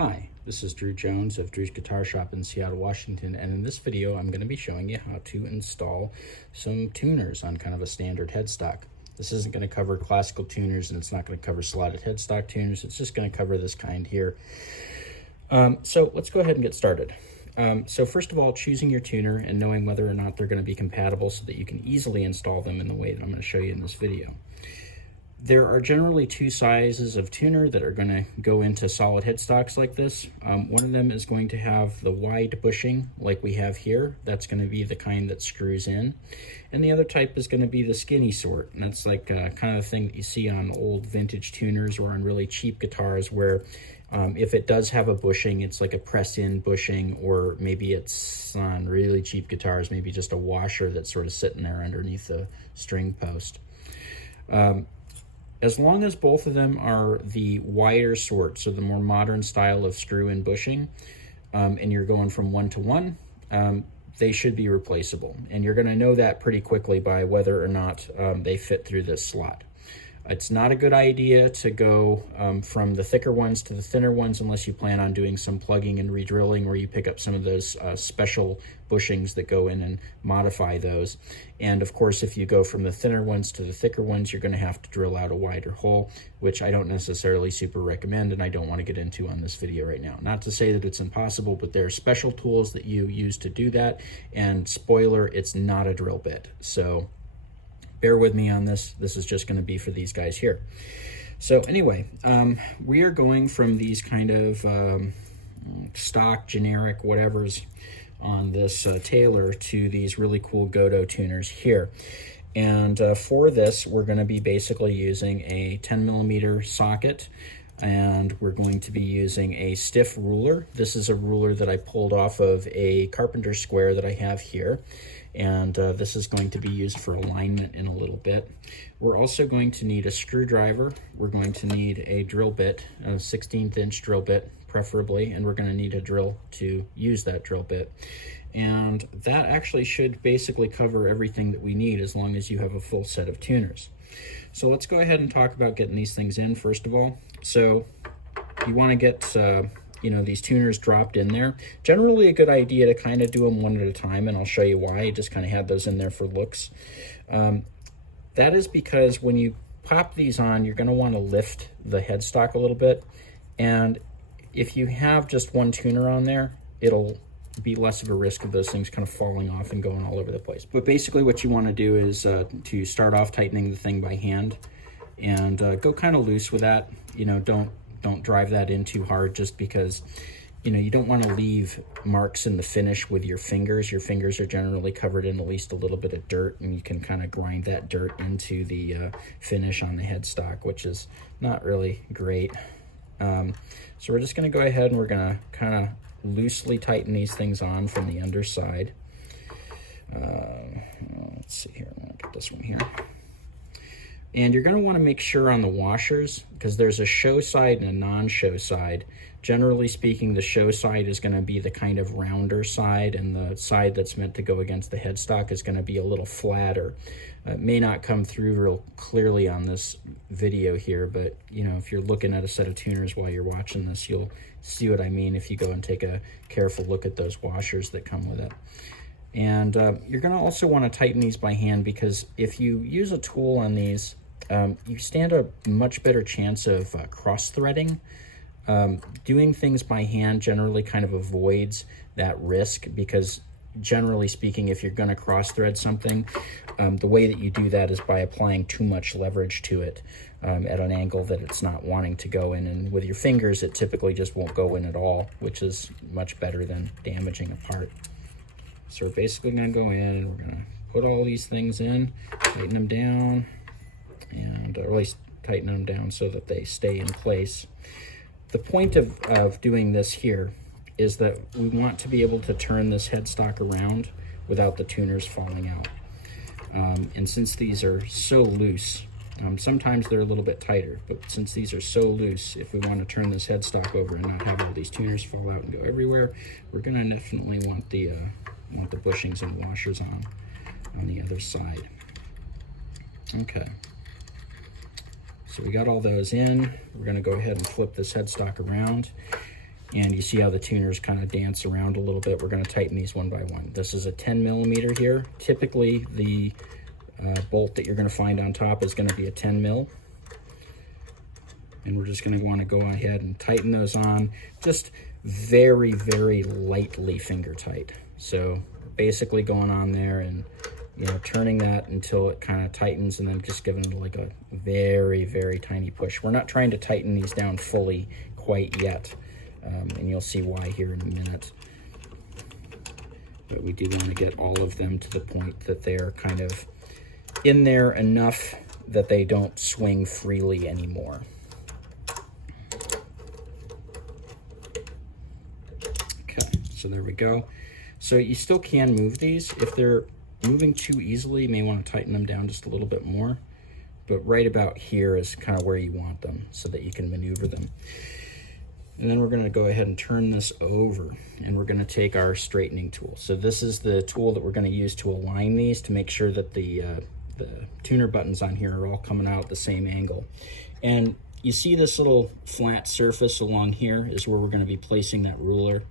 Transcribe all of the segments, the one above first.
Hi, this is Drew Jones of Drew's Guitar Shop in Seattle, Washington, and in this video I'm going to be showing you how to install some tuners on kind of a standard headstock. This isn't going to cover classical tuners, and it's not going to cover slotted headstock tuners. It's just going to cover this kind here. So let's go ahead and get started. So first of all, choosing your tuner and knowing whether or not they're going to be compatible so that you can easily install them in the way that I'm going to show you in this video. There are generally two sizes of tuner that are going to go into solid headstocks like this. One of them is going to have the wide bushing like we have here. That's going to be the kind that screws in. And the other type is going to be the skinny sort. And that's like kind of the thing that you see on old vintage tuners or on really cheap guitars where if it does have a bushing, it's like a press-in bushing, or maybe it's on really cheap guitars, maybe just a washer that's sort of sitting there underneath the string post. As long as both of them are the wider sort, so the more modern style of screw-in bushing, and you're going from 1 to 1, they should be replaceable. And you're going to know that pretty quickly by whether or not they fit through this slot. It's not a good idea to go from the thicker ones to the thinner ones unless you plan on doing some plugging and redrilling, where you pick up some of those special bushings that go in and modify those. And of course, if you go from the thinner ones to the thicker ones, you're going to have to drill out a wider hole, which I don't necessarily super recommend, and I don't want to get into on this video right now. Not to say that it's impossible, but there are special tools that you use to do that, and spoiler, it's not a drill bit. So bear with me on this. This is just going to be for these guys here. So anyway, we are going from these kind of stock, generic, whatevers on this Taylor to these really cool Godot tuners here. And for this, we're going to be basically using a 10mm socket, and we're going to be using a stiff ruler. This is a ruler that I pulled off of a carpenter square that I have here. And this is going to be used for alignment in a little bit. We're also going to need a screwdriver. We're going to need a drill bit, a 16th inch drill bit preferably, and we're going to need a drill to use that drill bit. And that actually should basically cover everything that we need as long as you have a full set of tuners. So let's go ahead and talk about getting these things in first of all. So you want to get these tuners dropped in there. Generally a good idea to kind of do them one at a time, and I'll show you why. I just kind of had those in there for looks. That is because when you pop these on, you're going to want to lift the headstock a little bit, and if you have just one tuner on there, it'll be less of a risk of those things kind of falling off and going all over the place. But basically what you want to do is to start off tightening the thing by hand, and go kind of loose with that. Don't drive that in too hard, just because you don't want to leave marks in the finish with your fingers. Your fingers are generally covered in at least a little bit of dirt, and you can kind of grind that dirt into the finish on the headstock, which is not really great. So we're just going to go ahead and we're going to kind of loosely tighten these things on from the underside. Let's see here, I'm going to get this one here. And you're going to want to make sure on the washers, because there's a show side and a non-show side. Generally speaking, the show side is going to be the kind of rounder side, and the side that's meant to go against the headstock is going to be a little flatter. It may not come through real clearly on this video here, but if you're looking at a set of tuners while you're watching this, you'll see what I mean if you go and take a careful look at those washers that come with it. And you're going to also want to tighten these by hand, because if you use a tool on these, you stand a much better chance of cross-threading. Doing things by hand generally kind of avoids that risk, because generally speaking, if you're going to cross-thread something, the way that you do that is by applying too much leverage to it at an angle that it's not wanting to go in. And with your fingers, it typically just won't go in at all, which is much better than damaging a part. So we're basically going to go in and we're going to put all these things in, tighten them down, and or at least tighten them down so that they stay in place. The point of doing this here is that we want to be able to turn this headstock around without the tuners falling out. And since these are so loose, sometimes they're a little bit tighter, but since these are so loose, if we want to turn this headstock over and not have all these tuners fall out and go everywhere, we're going to definitely want the bushings and washers on the other side. Okay. So we got all those in. We're going to go ahead and flip this headstock around. And you see how the tuners kind of dance around a little bit. We're going to tighten these one by one. This is a 10 millimeter here. Typically, the bolt that you're going to find on top is going to be a 10 mil. And we're just going to want to go ahead and tighten those on, just very, very lightly finger tight. So basically going on there and, you know, turning that until it kind of tightens, and then just giving it like a very, very tiny push. We're not trying to tighten these down fully quite yet. And you'll see why here in a minute. But we do want to get all of them to the point that they're kind of in there enough that they don't swing freely anymore. Okay, so there we go. So you still can move these. If they're moving too easily, you may want to tighten them down just a little bit more. But right about here is kind of where you want them so that you can maneuver them. And then we're going to go ahead and turn this over, and we're going to take our straightening tool. So this is the tool that we're going to use to align these to make sure that the tuner buttons on here are all coming out the same angle. And you see this little flat surface along here is where we're going to be placing that ruler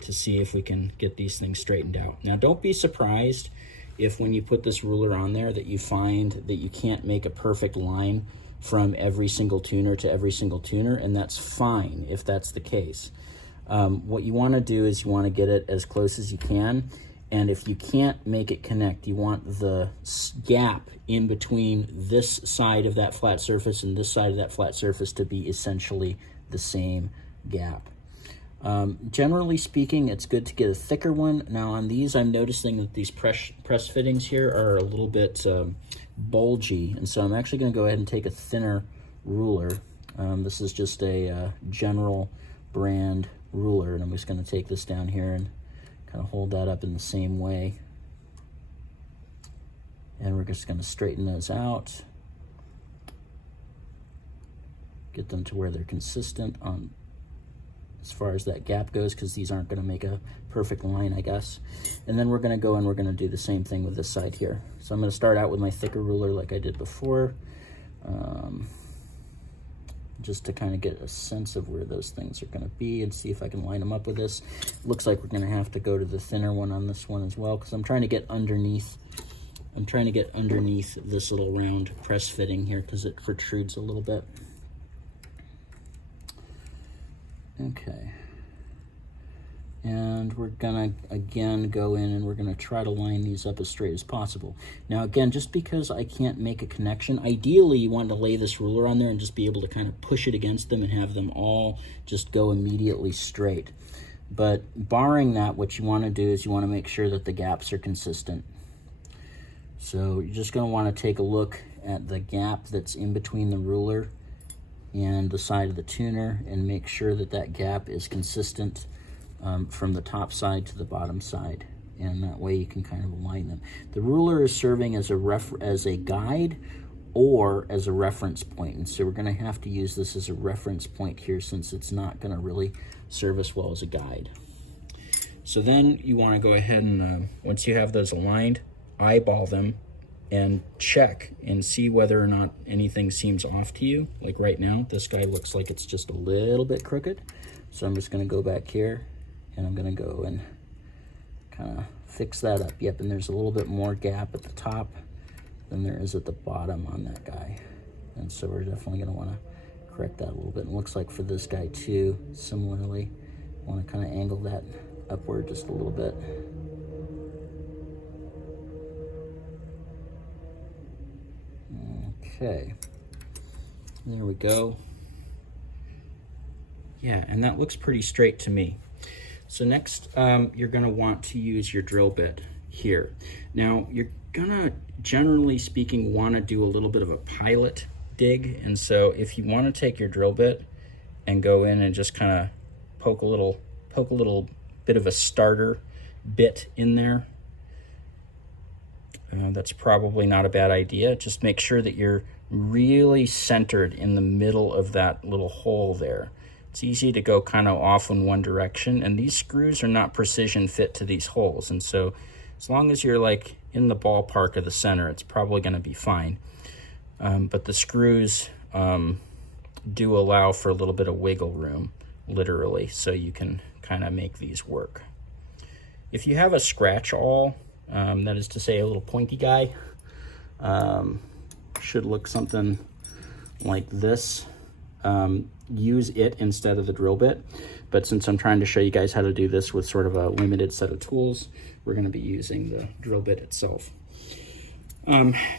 to see if we can get these things straightened out. Now, don't be surprised if when you put this ruler on there that you find that you can't make a perfect line from every single tuner to every single tuner, and that's fine if that's the case. What you want to do is you want to get it as close as you can, and if you can't make it connect, you want the gap in between this side of that flat surface and this side of that flat surface to be essentially the same gap. Generally speaking, it's good to get a thicker one. Now on these, I'm noticing that these press fittings here are a little bit bulgy, and so I'm actually going to go ahead and take a thinner ruler. This is just a general brand ruler, and I'm just going to take this down here and kind of hold that up in the same way, and we're just going to straighten those out, get them to where they're consistent on as far as that gap goes, because these aren't going to make a perfect line, I guess. And then we're going to go and we're going to do the same thing with this side here. So I'm going to start out with my thicker ruler like I did before, just to kind of get a sense of where those things are going to be and see if I can line them up with this. Looks like we're going to have to go to the thinner one on this one as well, because I'm trying to get underneath. I'm trying to get underneath this little round press fitting here because it protrudes a little bit. Okay, and we're gonna again go in and we're gonna try to line these up as straight as possible. Now again, just because I can't make a connection, ideally you want to lay this ruler on there and just be able to kind of push it against them and have them all just go immediately straight. But barring that, what you want to do is you want to make sure that the gaps are consistent. So you're just going to want to take a look at the gap that's in between the ruler and the side of the tuner and make sure that that gap is consistent from the top side to the bottom side, and that way you can kind of align them. The ruler is serving as a guide or as a reference point, and so we're going to have to use this as a reference point here since it's not going to really serve us well as a guide. So then you want to go ahead and once you have those aligned, eyeball them and check and see whether or not anything seems off to you. Like right now, this guy looks like it's just a little bit crooked. So I'm just gonna go back here and I'm gonna go and kind of fix that up. Yep, and there's a little bit more gap at the top than there is at the bottom on that guy. And so we're definitely gonna wanna correct that a little bit. And it looks like for this guy too, similarly, wanna kind of angle that upward just a little bit. Okay, there we go. Yeah, and that looks pretty straight to me. So next, you're gonna want to use your drill bit here. Now, you're gonna, generally speaking, wanna do a little bit of a pilot dig. And so if you wanna take your drill bit and go in and just kind of poke a little bit of a starter bit in there, that's probably not a bad idea. Just make sure that you're really centered in the middle of that little hole there. It's easy to go kind of off in one direction, and these screws are not precision fit to these holes. And so as long as you're like in the ballpark of the center, it's probably going to be fine. But the screws do allow for a little bit of wiggle room literally, so you can kind of make these work. If you have a scratch awl, that is to say a little pointy guy, should look something like this. Use it instead of the drill bit, but since I'm trying to show you guys how to do this with sort of a limited set of tools, we're going to be using the drill bit itself.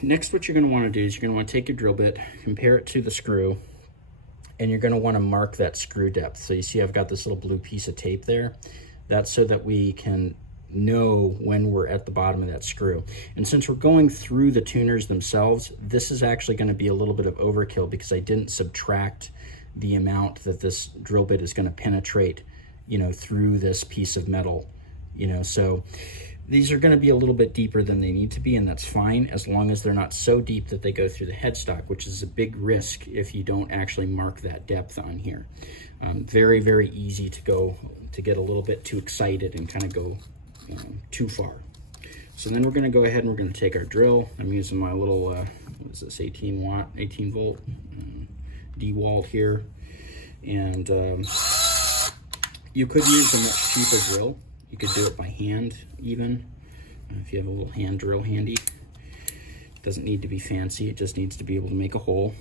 Next, what you're going to want to do is you're going to want to take your drill bit, compare it to the screw, and you're going to want to mark that screw depth. So you see I've got this little blue piece of tape there. That's so that we can know when we're at the bottom of that screw. And since we're going through the tuners themselves, this is actually going to be a little bit of overkill because I didn't subtract the amount that this drill bit is going to penetrate, through this piece of metal, so these are going to be a little bit deeper than they need to be, and that's fine as long as they're not so deep that they go through the headstock, which is a big risk if you don't actually mark that depth on here. Very, very easy to get a little bit too excited and kind of go too far. So then we're going to go ahead and we're going to take our drill. I'm using my little, what is this, 18 volt DeWalt here. And you could use a much cheaper drill. You could do it by hand even, if you have a little hand drill handy. It doesn't need to be fancy, it just needs to be able to make a hole.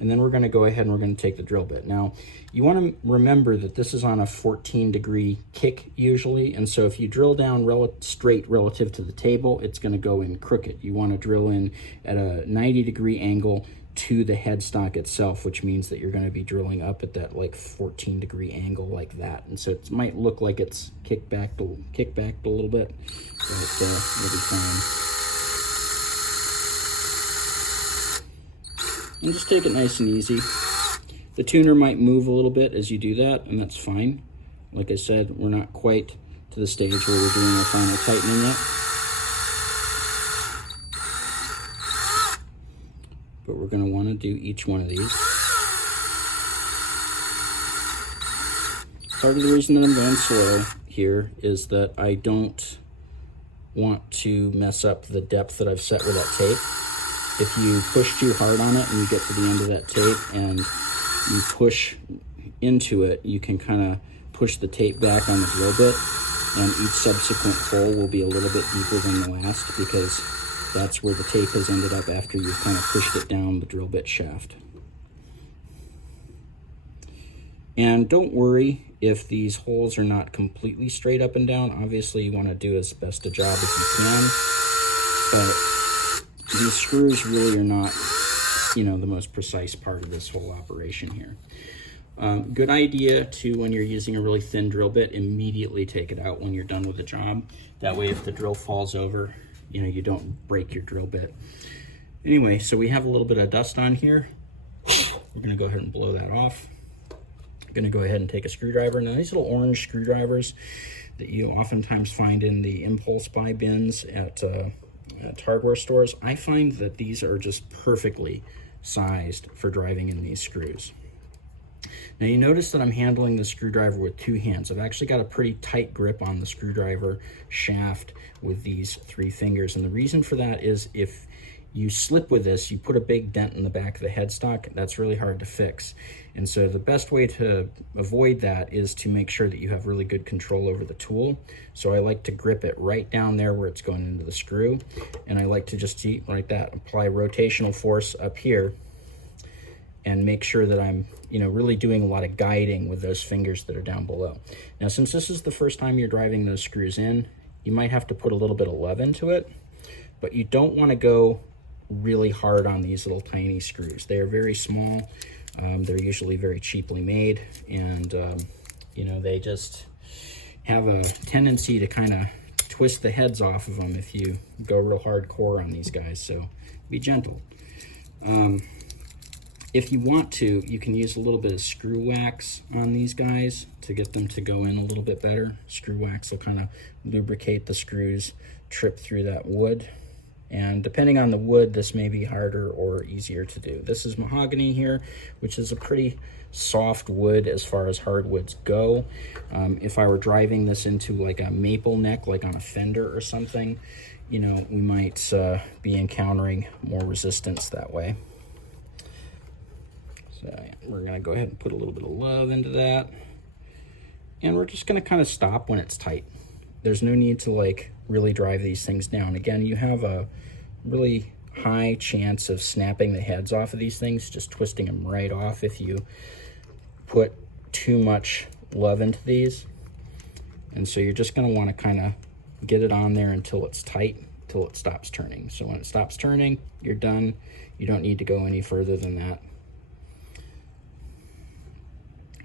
And then we're going to go ahead and we're going to take the drill bit. Now, you want to remember that this is on a 14-degree kick usually, and so if you drill down straight relative to the table, it's going to go in crooked. You want to drill in at a 90-degree angle to the headstock itself, which means that you're going to be drilling up at that like 14-degree angle like that. And so it might look like it's kicked back a little bit, but it'll be fine. And just take it nice and easy. The tuner might move a little bit as you do that, and that's fine. Like I said, we're not quite to the stage where we're doing our final tightening yet. But we're going to want to do each one of these. Part of the reason that I'm going slow here is that I don't want to mess up the depth that I've set with that tape. If you push too hard on it and you get to the end of that tape and you push into it, you can kind of push the tape back on the drill bit, and each subsequent hole will be a little bit deeper than the last because that's where the tape has ended up after you've kind of pushed it down the drill bit shaft. And don't worry if these holes are not completely straight up and down. Obviously you want to do as best a job as you can, but these screws really are not, the most precise part of this whole operation here. Good idea to, when you're using a really thin drill bit, immediately take it out when you're done with the job. That way if the drill falls over, you don't break your drill bit. Anyway, so we have a little bit of dust on here. We're going to go ahead and blow that off. I'm going to go ahead and take a screwdriver. Now these little orange screwdrivers that you oftentimes find in the impulse buy bins at hardware stores, I find that these are just perfectly sized for driving in these screws. Now you notice that I'm handling the screwdriver with two hands. I've actually got a pretty tight grip on the screwdriver shaft with these three fingers, and the reason for that is if you slip with this, you put a big dent in the back of the headstock. That's really hard to fix. And so the best way to avoid that is to make sure that you have really good control over the tool. So I like to grip it right down there where it's going into the screw. And I like to just, like that, apply rotational force up here and make sure that I'm, really doing a lot of guiding with those fingers that are down below. Now, since this is the first time you're driving those screws in, you might have to put a little bit of love into it, but you don't want to go really hard on these little tiny screws. They are very small. They're usually very cheaply made, and they just have a tendency to kind of twist the heads off of them if you go real hardcore on these guys, so be gentle. If you want to, you can use a little bit of screw wax on these guys to get them to go in a little bit better. Screw wax will kind of lubricate the screws, trip through that wood. And depending on the wood, this may be harder or easier to do. This is mahogany here, which is a pretty soft wood as far as hardwoods go. If I were driving this into like a maple neck, like on a fender or something, we might be encountering more resistance that way. So we're gonna go ahead and put a little bit of love into that. And we're just gonna kind of stop when it's tight. There's no need to like really drive these things down. Again, you have a really high chance of snapping the heads off of these things, just twisting them right off if you put too much love into these. And so you're just going to want to kind of get it on there until it's tight, until it stops turning. So when it stops turning, you're done. You don't need to go any further than that.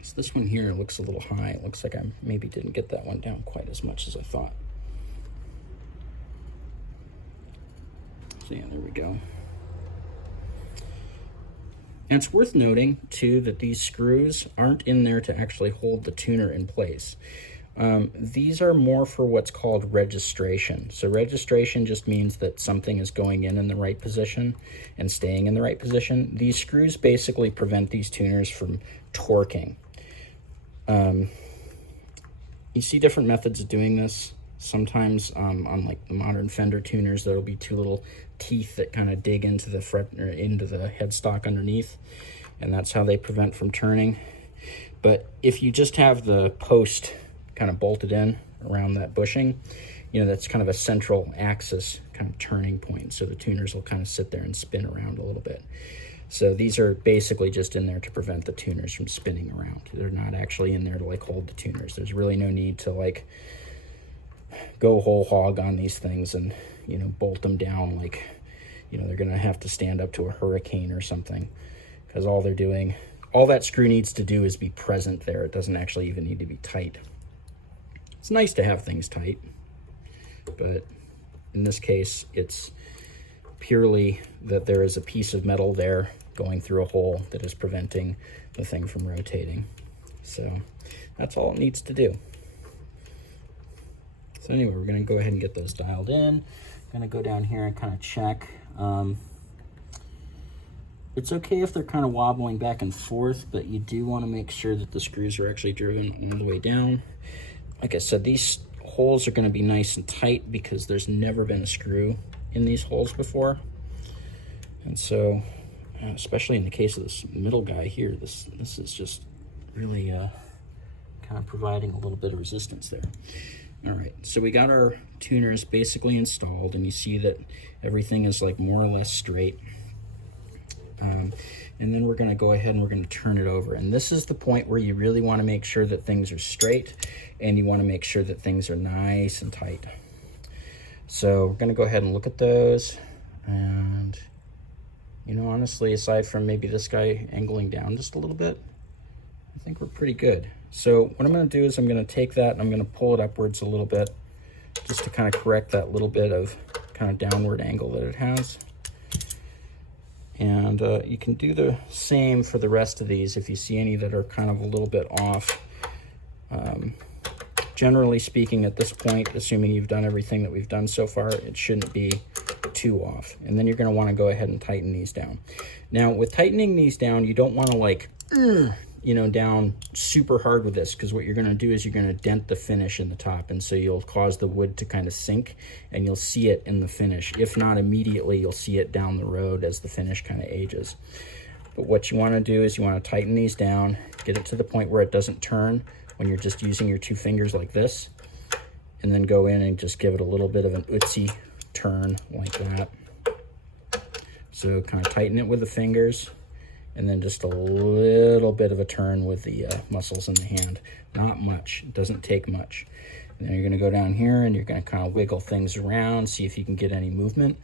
So this one here looks a little high. It looks like I maybe didn't get that one down quite as much as I thought. So yeah, there we go. And it's worth noting too that these screws aren't in there to actually hold the tuner in place. These are more for what's called registration. So registration just means that something is going in the right position and staying in the right position. These screws basically prevent these tuners from torquing. You see different methods of doing this. Sometimes on like the modern Fender tuners, there'll be two little teeth that kind of dig into the fret or into the headstock underneath, and that's how they prevent from turning. But if you just have the post kind of bolted in around that bushing, you know, that's kind of a central axis kind of turning point, so the tuners will kind of sit there and spin around a little bit. So these are basically just in there to prevent the tuners from spinning around. They're not actually in there to like hold the tuners. There's really no need to like go whole hog on these things and, you know, bolt them down like, you know, they're gonna have to stand up to a hurricane or something, because all they're doing, all that screw needs to do is be present there. It doesn't actually even need to be tight. It's nice to have things tight, but in this case, it's purely that there is a piece of metal there going through a hole that is preventing the thing from rotating. So that's all it needs to do. So anyway, we're gonna go ahead and get those dialed in. Gonna go down here and kind of check. It's okay if they're kind of wobbling back and forth, but you do want to make sure that the screws are actually driven all the way down. Like I said, these holes are going to be nice and tight because there's never been a screw in these holes before. And so, especially in the case of this middle guy here, this is just really kind of providing a little bit of resistance there. All right, so we got our tuners basically installed, and you see that everything is like more or less straight. And then we're going to go ahead and we're going to turn it over. And this is the point where you really want to make sure that things are straight, and you want to make sure that things are nice and tight. So we're going to go ahead and look at those. And, you know, honestly, aside from maybe this guy angling down just a little bit, I think we're pretty good. So what I'm going to do is I'm going to take that and I'm going to pull it upwards a little bit just to kind of correct that little bit of kind of downward angle that it has. And you can do the same for the rest of these if you see any that are kind of a little bit off. Generally speaking, at this point, assuming you've done everything that we've done so far, it shouldn't be too off. And then you're going to want to go ahead and tighten these down. Now, with tightening these down, you don't want to like, you know, down super hard with this, because what you're going to do is you're going to dent the finish in the top, and so you'll cause the wood to kind of sink, and you'll see it in the finish. If not immediately, you'll see it down the road as the finish kind of ages. But what you want to do is you want to tighten these down, get it to the point where it doesn't turn when you're just using your two fingers like this, and then go in and just give it a little bit of an ootsy turn like that. So kind of tighten it with the fingers, and then just a little bit of a turn with the muscles in the hand. Not much, it doesn't take much. And then you're gonna go down here and you're gonna kind of wiggle things around, see if you can get any movement.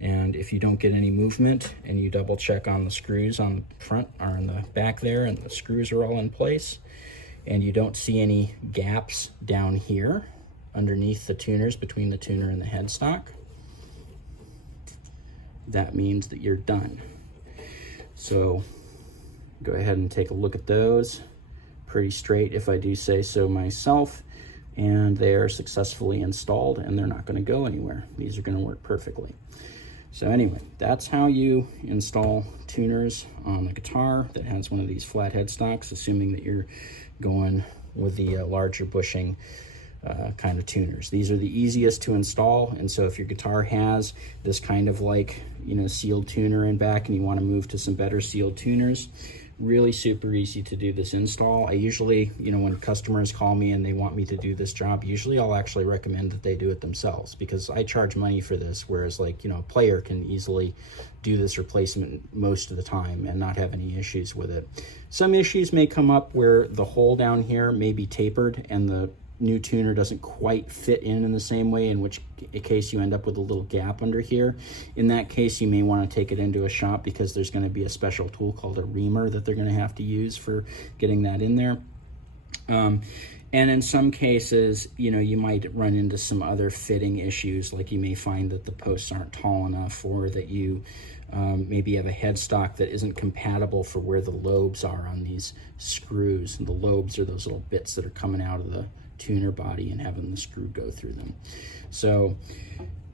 And if you don't get any movement and you double check on the screws on the front or on the back there and the screws are all in place, and you don't see any gaps down here underneath the tuners, between the tuner and the headstock, that means that you're done. So go ahead and take a look at those. Pretty straight, if I do say so myself, and they are successfully installed, and they're not going to go anywhere. These are going to work perfectly. So anyway, that's how you install tuners on a guitar that has one of these flat headstocks, assuming that you're going with the larger bushing kind of tuners. These are the easiest to install, and so if your guitar has this kind of like, you know, sealed tuner in back and you want to move to some better sealed tuners, really super easy to do this install. I usually, you know, when customers call me and they want me to do this job, usually I'll actually recommend that they do it themselves, because I charge money for this, whereas like, you know, a player can easily do this replacement most of the time and not have any issues with it. Some issues may come up where the hole down here may be tapered and the new tuner doesn't quite fit in the same way, in which case you end up with a little gap under here. In that case, you may want to take it into a shop, because there's going to be a special tool called a reamer that they're going to have to use for getting that in there. And in some cases, you know, you might run into some other fitting issues, like you may find that the posts aren't tall enough, or that you maybe have a headstock that isn't compatible for where the lobes are on these screws. And the lobes are those little bits that are coming out of the tuner body and having the screw go through them. So,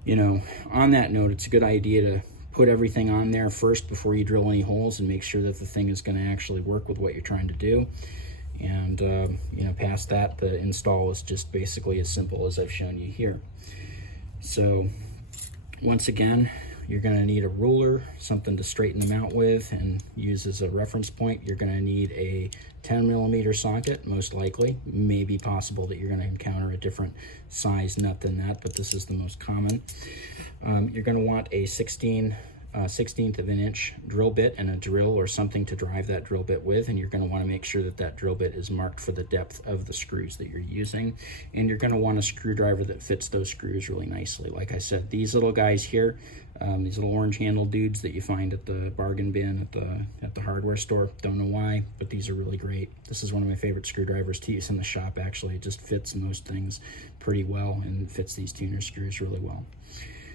you know, on that note, it's a good idea to put everything on there first before you drill any holes, and make sure that the thing is going to actually work with what you're trying to do. And you know, past that, the install is just basically as simple as I've shown you here. So once again, you're going to need a ruler, something to straighten them out with and use as a reference point. You're going to need a 10mm socket, most likely. May be possible that you're going to encounter a different size nut than that, but this is the most common. You're going to want a 16th of an inch drill bit and a drill or something to drive that drill bit with, and you're going to want to make sure that that drill bit is marked for the depth of the screws that you're using. And you're going to want a screwdriver that fits those screws really nicely. Like I said, these little guys here, these little orange handle dudes that you find at the bargain bin at the hardware store, don't know why, but these are really great. This is one of my favorite screwdrivers to use in the shop. Actually, it just fits most things pretty well, and fits these tuner screws really well.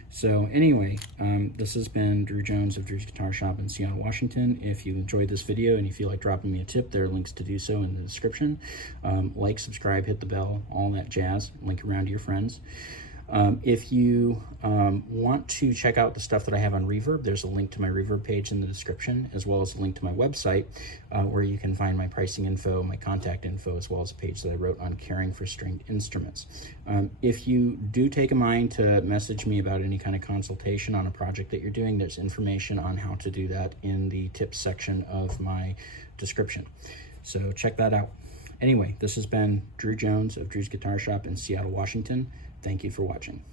So anyway, this has been Drew Jones of Drew's Guitar Shop in Seattle, Washington. If you enjoyed this video and you feel like dropping me a tip, there are links to do so in the description. Like, subscribe, hit the bell, all that jazz. Link around to your friends. If you want to check out the stuff that I have on Reverb, there's a link to my Reverb page in the description, as well as a link to my website, where you can find my pricing info, my contact info, as well as a page that I wrote on caring for stringed instruments. If you do take a mind to message me about any kind of consultation on a project that you're doing, there's information on how to do that in the tips section of my description. So check that out. Anyway, this has been Drew Jones of Drew's Guitar Shop in Seattle, Washington. Thank you for watching.